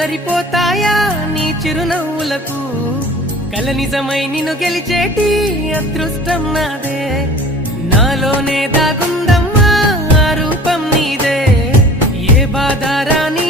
సరిపోతాయా నీ చిరునవ్వులకు కల నిజమై నిన్ను గెలిచేటి అదృష్టం నాదే నాలోనే దాగుందమ్మా ఆ రూపం నీదే ఏ బాధ రాని